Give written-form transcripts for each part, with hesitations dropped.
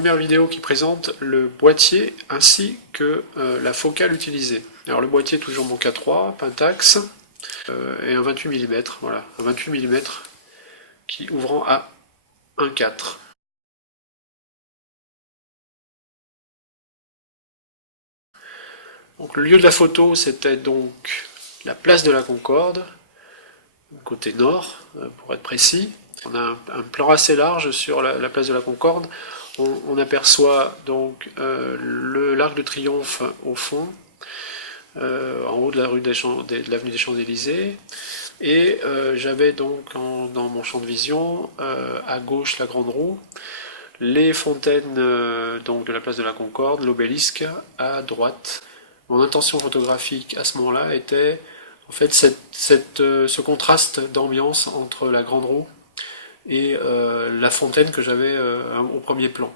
première vidéo qui présente le boîtier ainsi que la focale utilisée. Alors le boîtier est toujours mon K3 Pentax et un 28 mm, voilà, un 28 mm qui ouvrant à 1,4. Donc le lieu de la photo c'était donc la place de la Concorde, côté nord pour être précis. On a un plan assez large sur la place de la Concorde. On aperçoit donc l'Arc de Triomphe au fond, en haut de la rue de l'avenue des Champs-Élysées. Et j'avais donc dans mon champ de vision, à gauche la Grande Roue, les fontaines donc de la place de la Concorde, l'obélisque à droite. Mon intention photographique à ce moment-là était en fait ce contraste d'ambiance entre la Grande Roue et la fontaine que j'avais au premier plan.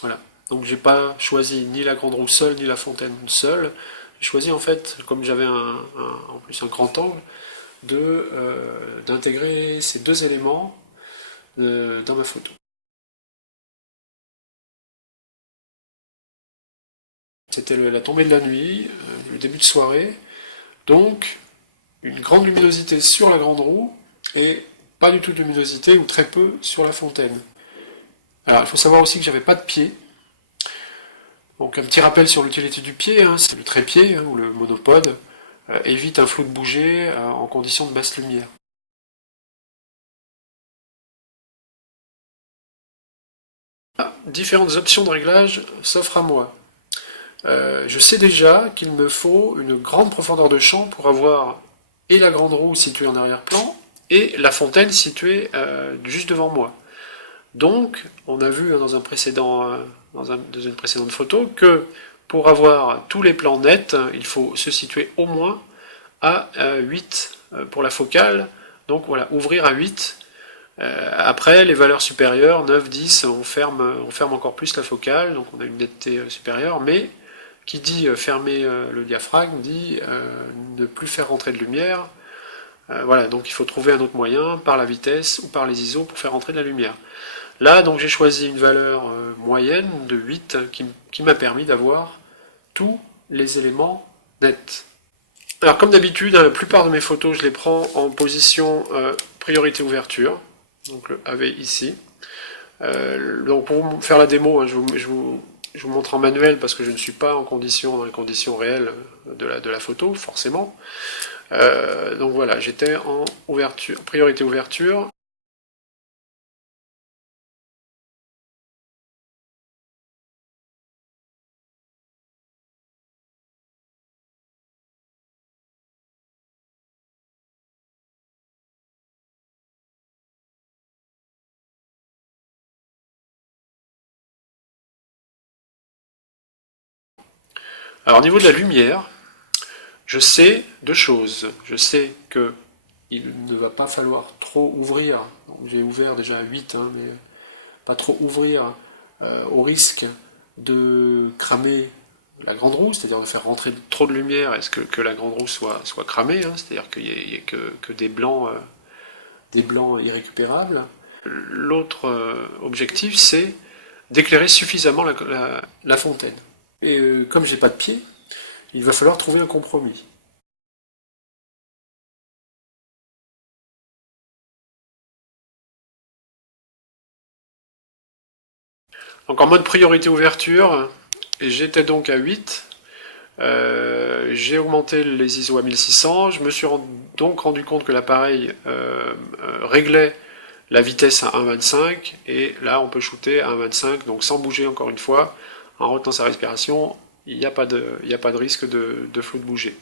Voilà. Donc j'ai pas choisi ni la Grande Roue seule, ni la fontaine seule. J'ai choisi en fait, comme j'avais en plus un grand angle, d'intégrer ces deux éléments dans ma photo. C'était la tombée de la nuit, le début de soirée, donc une grande luminosité sur la Grande Roue et pas du tout de luminosité ou très peu sur la fontaine. Alors il faut savoir aussi que j'avais pas de pied. Donc un petit rappel sur l'utilité du pied, hein, c'est le trépied hein, ou le monopode évite un flou de bouger en conditions de basse lumière. Différentes options de réglage s'offrent à moi. Je sais déjà qu'il me faut une grande profondeur de champ pour avoir et la Grande Roue située en arrière-plan et la fontaine située juste devant moi. Donc, on a vu dans une précédente photo que pour avoir tous les plans nets, il faut se situer au moins à 8 pour la focale. Donc voilà, ouvrir à 8. Après, les valeurs supérieures, 9, 10, on ferme encore plus la focale, donc on a une netteté supérieure, mais qui dit fermer le diaphragme dit ne plus faire rentrer de lumière. Voilà, donc il faut trouver un autre moyen, par la vitesse ou par les ISO, pour faire rentrer de la lumière. Là, donc j'ai choisi une valeur moyenne de 8 qui m'a permis d'avoir tous les éléments nets. Alors comme d'habitude, la plupart de mes photos, je les prends en position priorité ouverture, donc le AV ici. Donc pour faire la démo, hein, je vous montre en manuel parce que je ne suis pas dans les conditions réelles de la photo, forcément. Donc voilà, j'étais en priorité ouverture. Alors au niveau de la lumière, je sais deux choses. Je sais que il ne va pas falloir trop ouvrir. J'ai ouvert déjà à 8, hein, mais pas trop ouvrir au risque de cramer la Grande Roue, c'est-à-dire de faire rentrer trop de lumière et que la Grande Roue soit cramée, hein, c'est-à-dire qu'il n'y ait que des blancs irrécupérables. L'autre objectif, c'est d'éclairer suffisamment la fontaine. Et comme j'ai pas de pied, il va falloir trouver un compromis. Donc en mode priorité ouverture, j'étais donc à 8. J'ai augmenté les ISO à 1600. Je me suis donc rendu compte que l'appareil réglait la vitesse à 1,25 et là on peut shooter à 1,25, donc sans bouger encore une fois, en retenant sa respiration, il n'y a pas de risque de flou de bouger.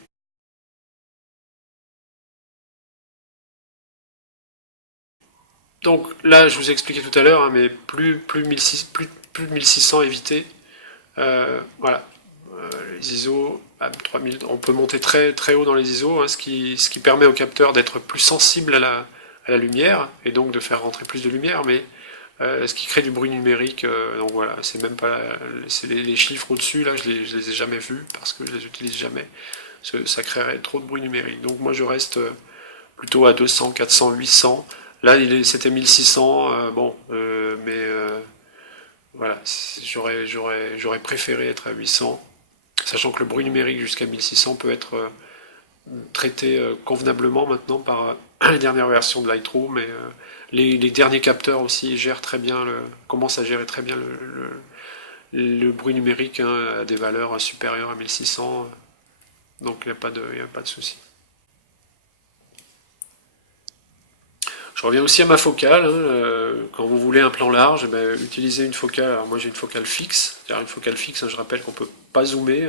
Donc là, je vous ai expliqué tout à l'heure, hein, mais plus 1600 évité. Voilà, les ISO à 3000, on peut monter très très haut dans les ISO, hein, ce qui permet au capteur d'être plus sensible à la lumière et donc de faire rentrer plus de lumière, mais ce qui crée du bruit numérique. Donc voilà, c'est même pas, c'est les chiffres au-dessus là, je les ai jamais vus parce que je les utilise jamais. Ça créerait trop de bruit numérique. Donc moi je reste plutôt à 200, 400, 800. Là c'était 1600, bon, mais Voilà, j'aurais préféré être à 800, sachant que le bruit numérique jusqu'à 1600 peut être traité convenablement maintenant par les dernières versions de Lightroom, et les derniers capteurs aussi gèrent très bien commencent à gérer très bien le bruit numérique, hein, à des valeurs supérieures à 1600, donc il n'y a pas de souci. Je reviens aussi à ma focale, hein, quand vous voulez un plan large, eh ben, utilisez une focale. Alors moi j'ai une focale fixe, c'est-à-dire une focale fixe, hein, je rappelle qu'on ne peut pas zoomer.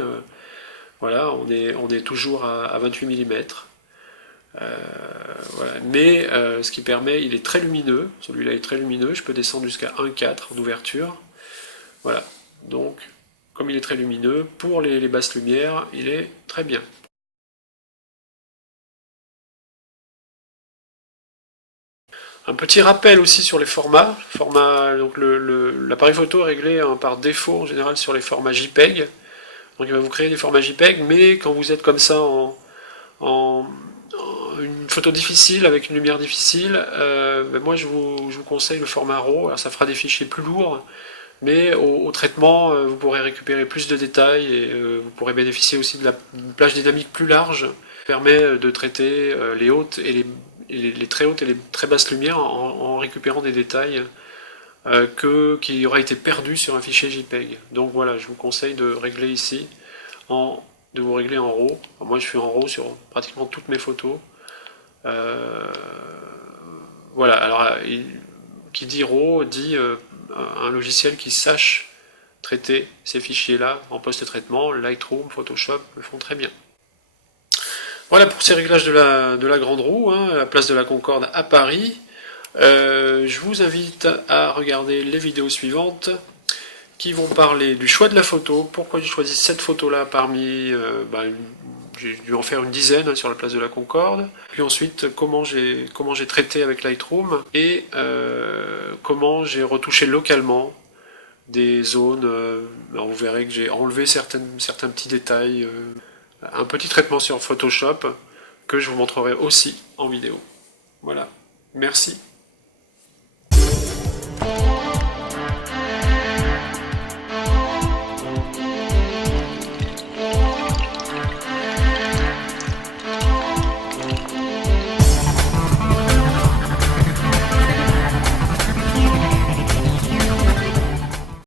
Voilà, on est toujours à 28 mm. Voilà. Mais ce qui permet, il est très lumineux, celui-là est très lumineux, je peux descendre jusqu'à 1,4 en ouverture. Voilà, donc comme il est très lumineux, pour les basses lumières, il est très bien. Un petit rappel aussi sur les formats. Donc l'appareil photo est réglé, hein, par défaut en général sur les formats JPEG. Donc il va vous créer des formats JPEG, mais quand vous êtes comme ça en une photo difficile avec une lumière difficile, ben moi je vous conseille le format RAW. Alors ça fera des fichiers plus lourds, mais au traitement vous pourrez récupérer plus de détails, et vous pourrez bénéficier aussi de d'une plage dynamique plus large, qui permet de traiter les hautes et les très hautes et les très basses lumières en récupérant des détails qui auraient été perdus sur un fichier JPEG. Donc voilà, je vous conseille de régler ici, de vous régler en RAW. Alors moi je suis en RAW sur pratiquement toutes mes photos. Euh, voilà, alors qui dit RAW dit un logiciel qui sache traiter ces fichiers-là en post-traitement. Lightroom, Photoshop le font très bien. Voilà pour ces réglages de la grande roue, hein, à la place de la Concorde à Paris. Je vous invite à regarder les vidéos suivantes qui vont parler du choix de la photo, pourquoi j'ai choisi cette photo-là parmi... j'ai dû en faire une dizaine, hein, sur la place de la Concorde. Puis ensuite, comment j'ai traité avec Lightroom, et comment j'ai retouché localement des zones. Alors vous verrez que j'ai enlevé certains petits détails. Un petit traitement sur Photoshop que je vous montrerai aussi en vidéo. Voilà. Merci.